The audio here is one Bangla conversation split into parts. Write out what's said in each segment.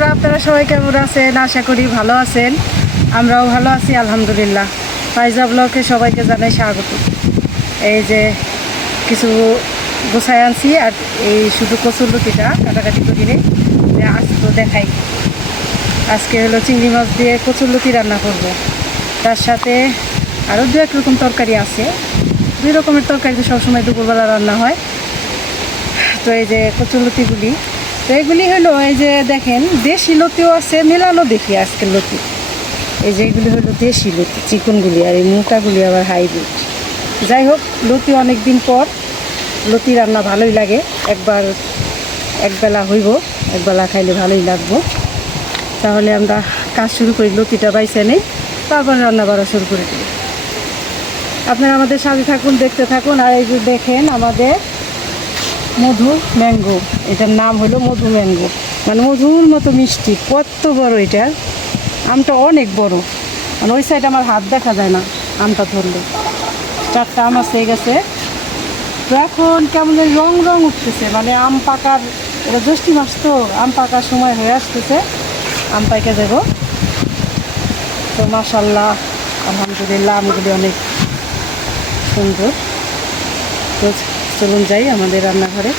বন্ধুরা, আপনারা সবাই কেমন আছেন? আশা করি ভালো আছেন। আমরাও ভালো আছি আলহামদুলিল্লাহ। ফাইজা ব্লগে সবাইকে জানাই স্বাগত। এই যে কিছু গোছায় আনছি, আর এই শুধু কচুরলতিটা কাটাকাটি করি যে আজকে তো দেখাই। আজকে হলো চিংড়ি মাছ দিয়ে কচুরলতি রান্না করব। তার সাথে আরও দু এক রকম তরকারি আছে। 2 রকমের তরকারি তো সবসময় দুপুরবেলা রান্না হয়। তো এই যে কচুরলতিগুলি, তো এগুলি হলো এই যে দেখেন দেশি লতিও আছে, মেলানো দেখি আজকের লতি। এই যে এগুলি হলো দেশি লতি চিকনগুলি, আর এই মোটাগুলি আবার হাইব্রিড। যাই হোক, লতি অনেক দিন পর লতি রান্না ভালোই লাগে। একবেলা হইব, একবেলা খাইলে ভালোই লাগবো। তাহলে আমরা কাজ শুরু করি, লতিটা বাইছে নেই, তারপর রান্না করা শুরু করে দিই। আপনারা আমাদের সাথে থাকুন, দেখতে থাকুন। আর এই যে দেখেন আমাদের মধু ম্যাঙ্গো, এটার নাম হলো মধু ম্যাঙ্গো, মানে মধুর মতো মিষ্টি। কত বড় এটা, আমটা অনেক বড়, মানে ওই সাইড আমার হাত দেখা যায় না আমটা ধরলে। 4টা আম আছে গেছে। তো এখন কেমন রং রং উঠতেছে, মানে আম পাকার, এটা জ্যৈষ্ঠী মাস তো আম পাকার সময় হয়ে আসতেছে, আম পাইকে দেব। তো মাশাল্লাহ আলহামদুলিল্লাহ আমগুলি অনেক সুন্দর। তো চলুন যাই আমাদের রান্নাঘরে।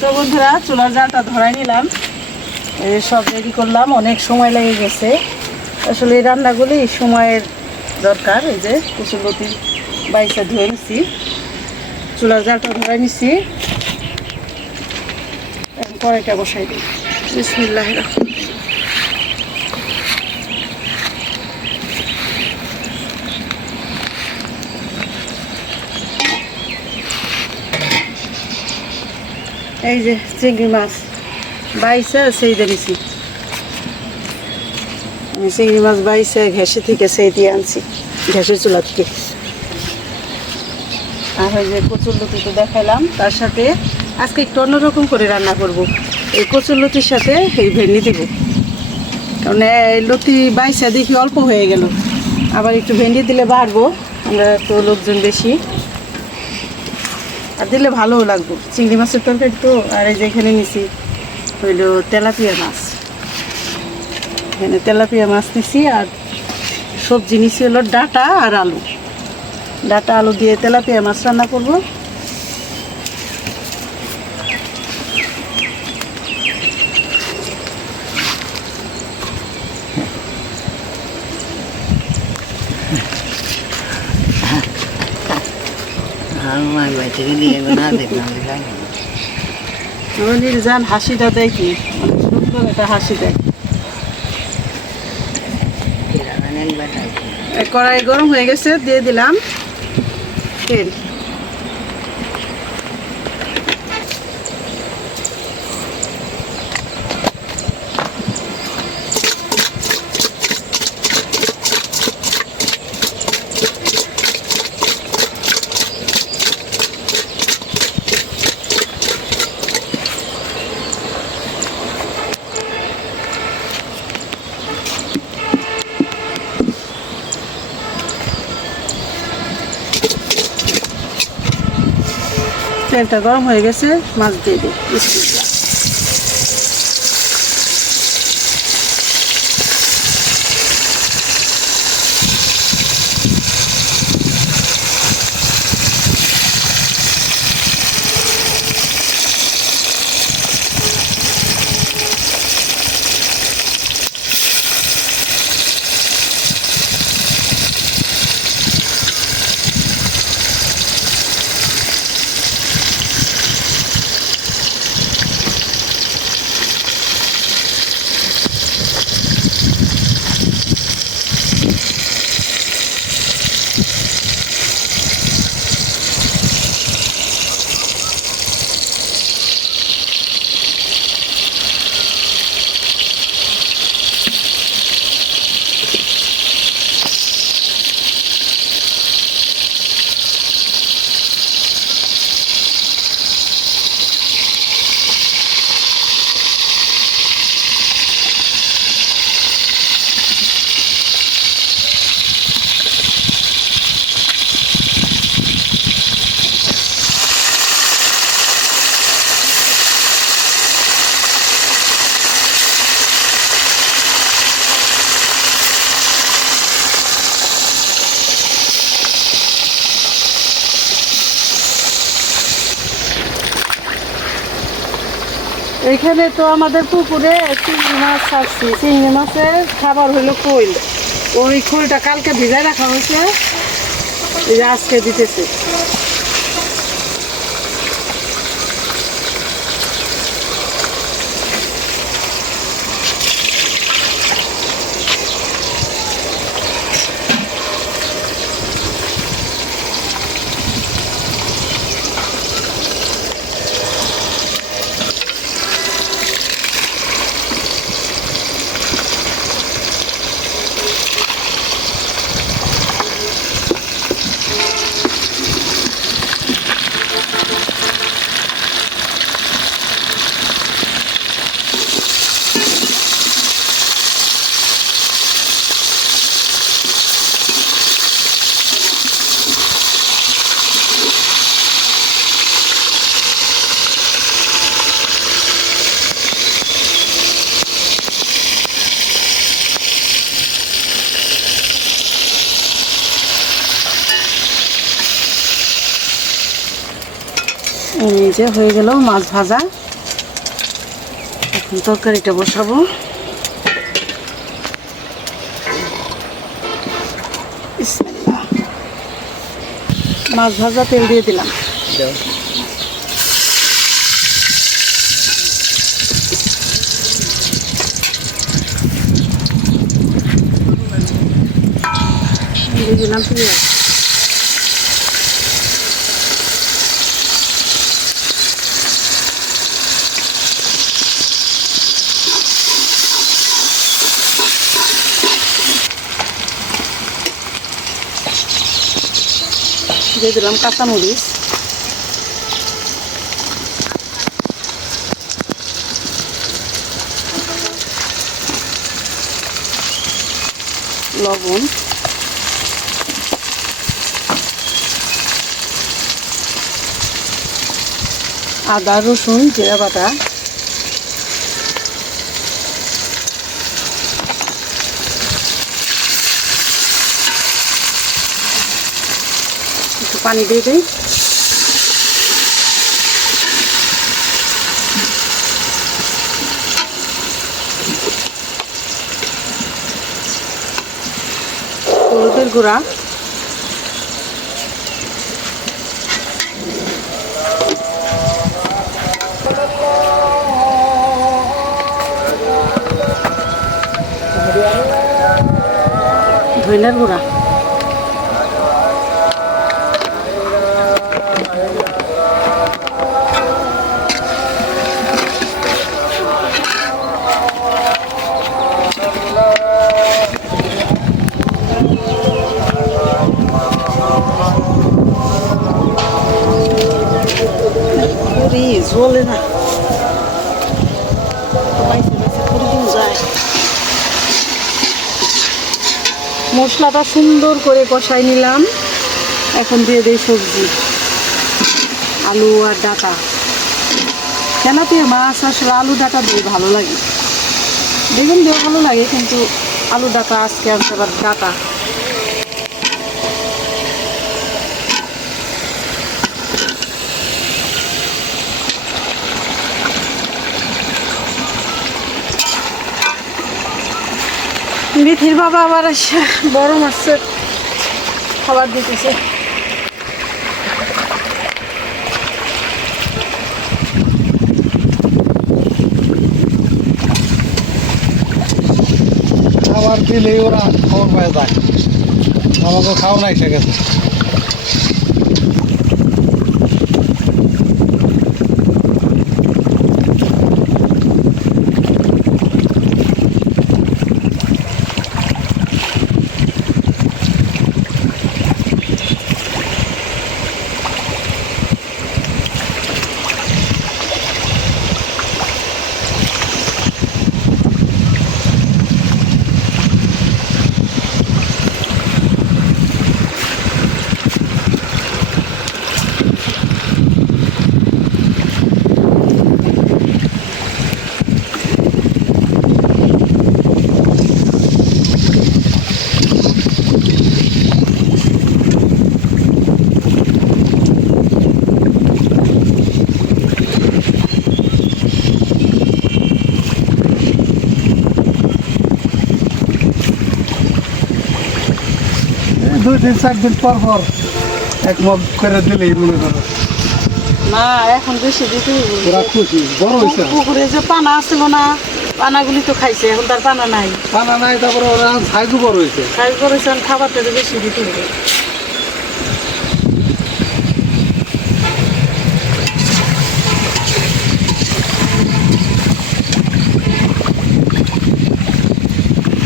তো বন্ধুরা, চুলার জালটা ধরাই নিলাম, এই সব রেডি করলাম। অনেক সময় লেগে গেছে আসলে এই রান্নাগুলি, সময়ের দরকার। এই যে কচুরলতি বাইসা ধুয়ে নিচ্ছি, চুলার জালটা ধরাই নিচ্ছি। এখন কড়াইটা বসাই দিই। বিসমিল্লাহির রহমানির রহিম। এই যে চিংড়ি মাছ বাইসা সেই দিয়েছি, চিংড়ি মাছ বাইসা ঘেঁষে থেকে সেই দিয়ে আনছি, ঘেঁষের চুলা থেকে। আর ওই যে কচুরলতি তো দেখালাম, তার সাথে আজকে একটু অন্যরকম করে রান্না করব। এই কচুরলতির সাথে এই ভেন্ডি দেব, কারণ এই লতি বাইসা দেখি অল্প হয়ে গেল, আবার একটু ভেন্ডি দিলে বাড়বো, আমরা তো লোকজন বেশি, আর দিলে ভালোও লাগবো। চিংড়ি মাছের তরকারি তো। আর এই যে এখানে নিছি হইল তেলাপিয়া মাছ, এখানে তেলাপিয়া মাছ নিছি। আর সবজি নিছি হলো ডাঁটা আর আলু, ডাঁটা আলু দিয়ে তেলাপিয়া মাছ রান্না করব। যান হাসিটা দেয় কি, সুন্দর একটা হাসি দেয়। কড়াই গরম হয়ে গেছে, দিয়ে দিলাম তেল। তেলটা গরম হয়ে গেছে, মাছ দিয়ে দিই। এখানে তো আমাদের পুকুরে চিংড়ি মাছ ছাড়ছি। চিংড়ি মাছের খাবার হলো খোল। ওই খোলটা কালকে ভিজায় রাখা হয়েছে, এই যে আজকে দিতেছে। এই যে হয়ে গেল মাছ ভাজা। এখন তরকারিটা বসাবো। বিসমিল্লাহ। মাছ ভাজা তেল দিয়ে দিলাম। দিয়ে দিলাম পেঁয়াজ। দিয়ে দিলাম কাঁচামরিচ, লবণ, আদা রসুন জিরা বাটা, একটু পানি দিয়ে দিই। হলুদের গুঁড়া, ধনিয়ার গুঁড়া, ঝোলে না যায়। মশলাটা সুন্দর করে কষাই নিলাম। এখন দিয়ে দিই সবজি, আলু আর ডাঁটা। তেলাপিয়া মাছ আসলে আলু ডাঁটা দিয়ে ভালো লাগে, বেগুন দিয়ে ভালো লাগে, কিন্তু আলু ডাঁটা আজকে আনতে আবার ডাঁটা। মিথির বাবা আবার এসে বড় মাছের খাবার দিতেছে। খাবার দিলেই ওরা খবর পায় যায়, আমাকে খাওয়া নাই সে গেছে। 2 দিন 4 দিন পর পর এক মগ করে দিলেই মনে করো না এখন বেশি দিতে হইব। ওরা খুশি বড় হয়েছে পুকুরে যে পানা আসছিল না, পানাগুলি তো খাইছে, এখন তার পানা নাই। পানা নাই, তারপরে ওরা সাইজও বড় হয়েছে। খাই করেছেন, খাবারটা তো বেশি দিতে হবে।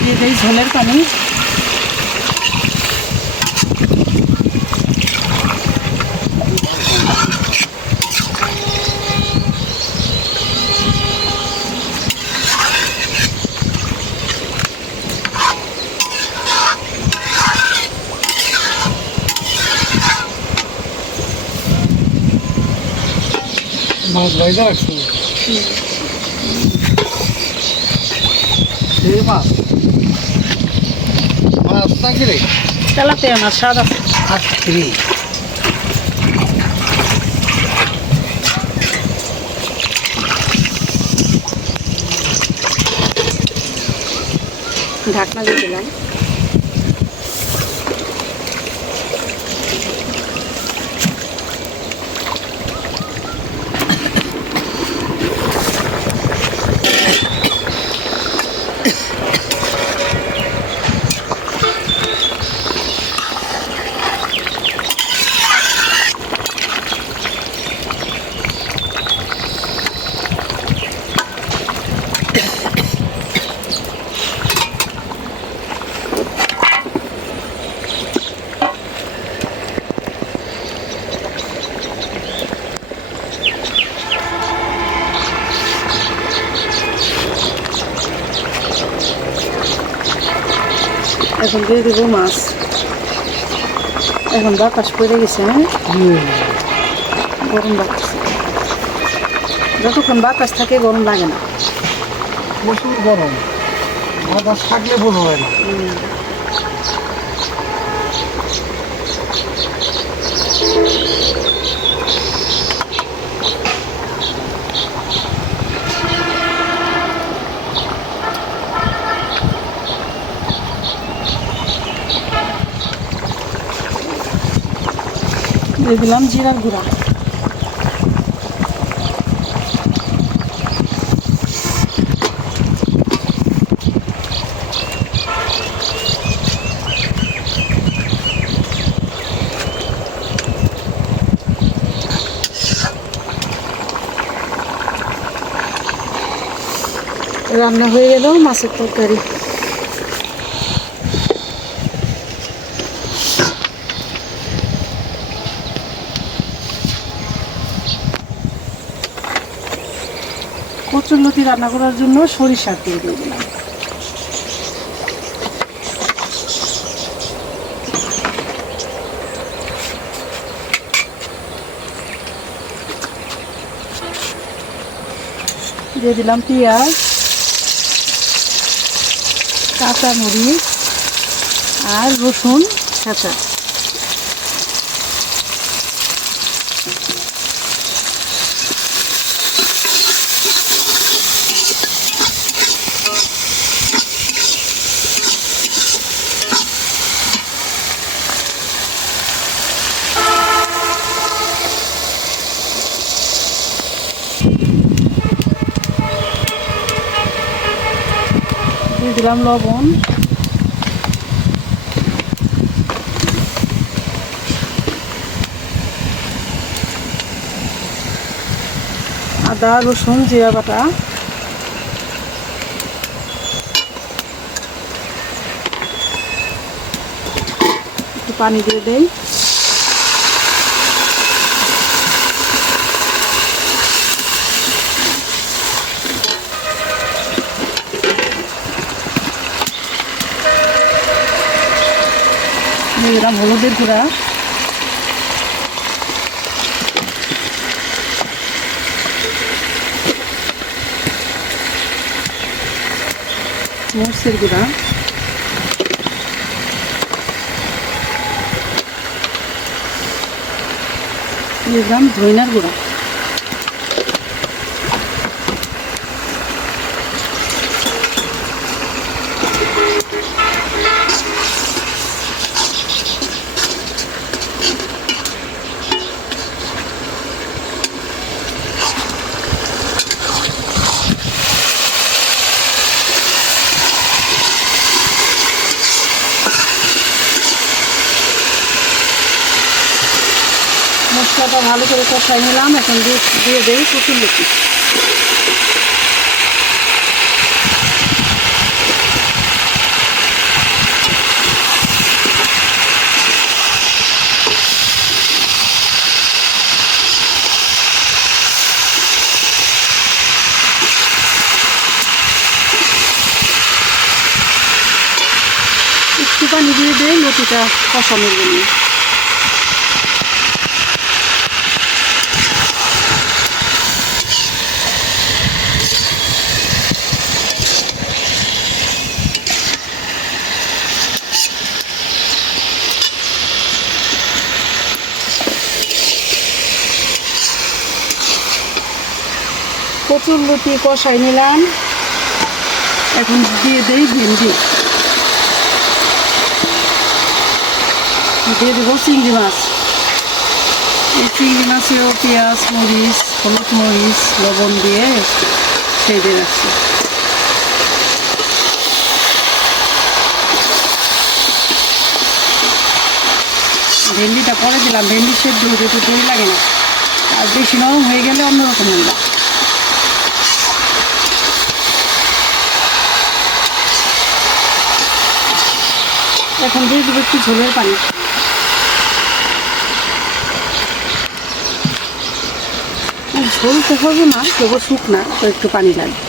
দিয়ে দেই ঝোলের পানি। মাছ ভাইজা রাখছি এই মাছ মাছ নাকি রে তেলাতে আমার স্বাদ আছে। আচ্ছা ঢাকনা দিয়ে দিলাম। এখন দিয়ে দেবো মাছ। এখন বাতাস পড়ে গেছে, হ্যাঁ গরম লাগছে। যতক্ষণ বাতাস থাকে গরম লাগে না। প্রচুর গরম, বাতাস থাকলে বোঝা হয় না। দিয়ে দিলাম জিরার গুঁড়া। রান্না হয়ে গেল মাছের তরকারি। কচুরলতি রান্না করার জন্য সরিষার তেল দিয়ে দিলাম। দিয়ে দিলাম পেঁয়াজ, কাঁচামরিচ আর রসুন কাঁচা। দিয়ে দিলাম লবণ, আদা রসুন জিরা বাটা, একটু পানি দিয়ে দেই। দিয়ে দিলাম হলুদের গুঁড়া, মরিচের গুঁড়া, দিয়ে দিলাম ধনিয়ার গুঁড়া। মশলাটা ভালো করে কষাই নিলাম। এখন দিয়ে দেই কচুরলতি। একটু পানি দিয়ে দেই লতিটা কষানোর জন্য। কচুরলতি কষাই নিলাম। এখন দিয়ে দেই ভেন্ডি, দিয়ে দেবো চিংড়ি মাছ। এই চিংড়ি মাছেও পেঁয়াজ, মরিচ, হলুদ, মরিচ, লবণ দিয়ে সেদ্ধ রাখছি। ভেন্ডিটা পরে দিলাম, ভেন্ডি সেদ্ধ হতে একটু দেরি লাগে না, আর বেশি নরম হয়ে গেলে অন্যরকম হয়ে যায়। এখন দিয়ে দেবো একটু ঝোলের পানি। ঝোল তো হবে না, তবু শুকনা, তো একটু পানি লাগবে।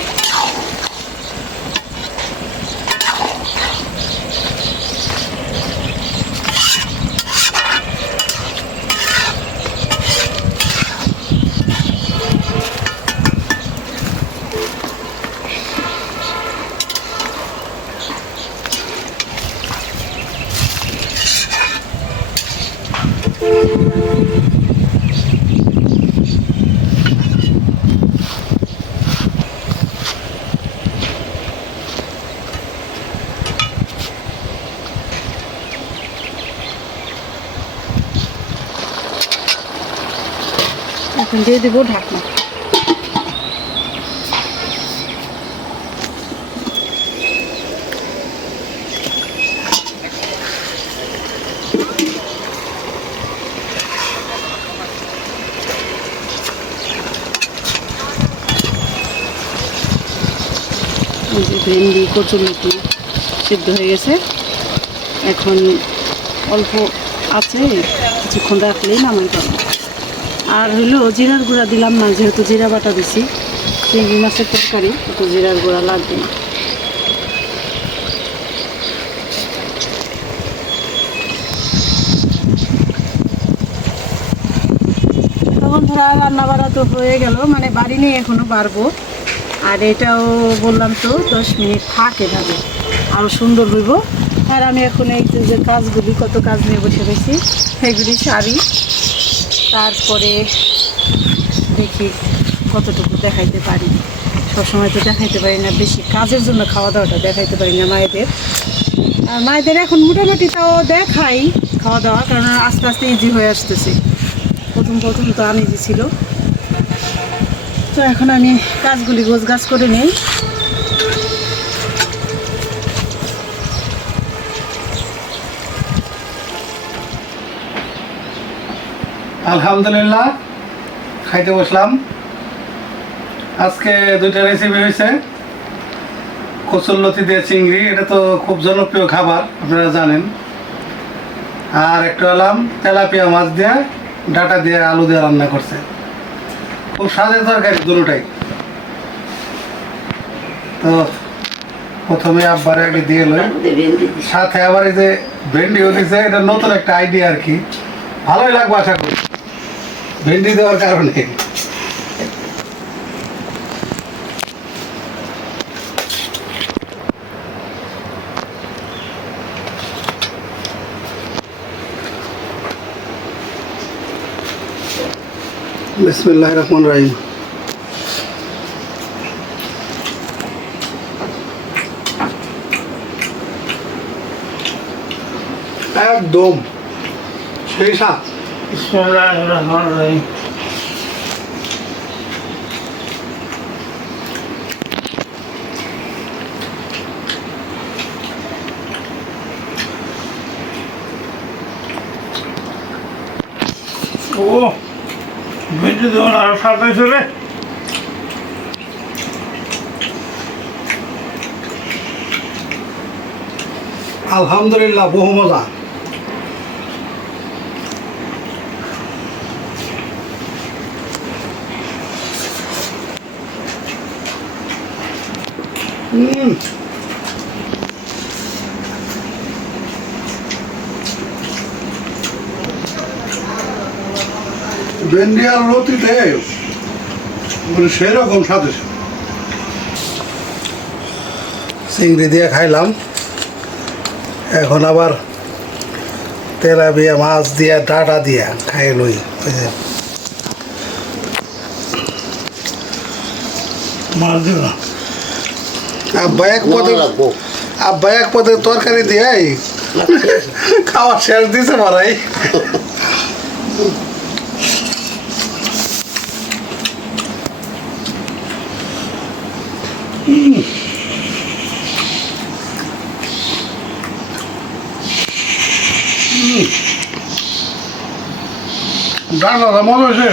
এখন দিয়ে দেবো ঢাকনা। ভেন্ডি, কচুরলতি সিদ্ধ হয়ে গেছে। এখন অল্প আছে, কিছুক্ষণ রাখলেই নামাই পাবো। আর হলো জিরার গুঁড়া দিলাম না, যেহেতু জিরা বাটা দিছি। চিংড়ি মাছের তরকারি একটু জিরার গুঁড়া লাগবে না। তখন ধরা রান্না বাড়া তো হয়ে গেল, মানে বাড়ি নেই এখনো, বাড়বো। আর এটাও বললাম তো 10 মিনিট থাক, এভাবে আরও সুন্দর হইব। আর আমি এখন এই যে কাজগুলি, কত কাজ নিয়ে বসে রয়েছি, সেগুলি সারি। তারপরে দেখি কতটুকু দেখাইতে পারি। সবসময় তো দেখাইতে পারি না, বেশি কাজের জন্য খাওয়া দাওয়াটা দেখাইতে পারি না মায়েদের। আর মায়েদের এখন মোটামুটি তাও দেখাই খাওয়া দাওয়া, কারণ আস্তে আস্তে ইজি হয়ে আসতেছে। প্রথম তো আনইজি ছিল। তো এখন আমি কাজগুলি গোছগাছ করে নেই। আলহামদুলিল্লাহ, খাইতে বসলাম। আজকে দুইটা রেসিপি হয়েছে। কচুরলতি দিয়ে চিংড়ি, এটা তো খুব জনপ্রিয় খাবার, আপনারা জানেন। আর একটা হলাম তেলাপিয়া মাছ দিয়ে ডাটা দিয়ে আলু দিয়ে রান্না করছে। খুব স্বাদের তরকারি দুটোটাই। তো প্রথমে আব্বারে আগে দিয়ে লই, সাথে আবার এই যে ভেন্ডিও দিছে। এটা নতুন একটা আইডিয়া আর কি, ভালোই লাগবে আশা করি ভেন্ডি দেওয়ার কারণে। বিসমিল্লাহির রহমানির রহিম। একদম সেই স্বাদ। বিসমিল্লাহির রহমানির রহিম। ও একটু ধরুন আরো স্বাদ হয়েছে রে। আলহামদুলিল্লাহ বহু মজা। ভেন্ডি আর লতিতে মানে সেরকম স্বাদ হয়েছে। চিংড়ি দিয়ে খাইলাম, এখন আবার তেলাপিয়া মাছ দিয়ে ডাটা দিয়ে খাই লই। ওই যে মাছ দিও না। আব্বা এক পদে তরকারি দিয়ে খাওয়া শেষ দিছে মারাই। ডাটাটা মজা হয়েছে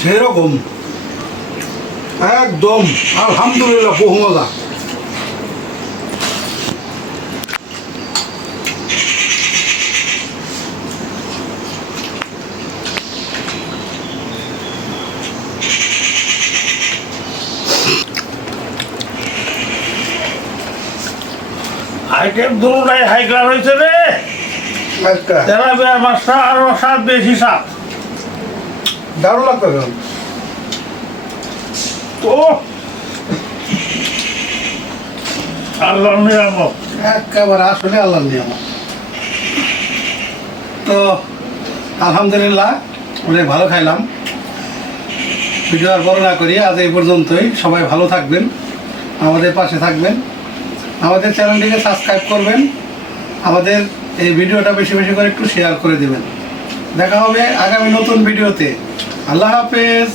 সেরকম একদম। আলহামদুলিল্লাহ বহু মজা। আইটেম দুটোটাই হাই ক্লাস হয়েছে রে। একটা তেলাপিয়া মাছটা আরো স্বাদ বেশি স্বাদ। দারুণ লাগতো। তো আল্লাহ নিয়ামত। একেবারে আসলে আল্লাহ নিয়ম। তো আলহামদুলিল্লাহ অনেক ভালো খাইলাম। ভিডিও আর বড় না করি, আজ এই পর্যন্তই। সবাই ভালো থাকবেন, আমাদের পাশে থাকবেন, আমাদের চ্যানেলটিকে সাবস্ক্রাইব করবেন, আমাদের এই ভিডিওটা বেশি বেশি করে একটু শেয়ার করে দেবেন। দেখা হবে আগামী নতুন ভিডিওতে। আল্লাহ হাফেজ।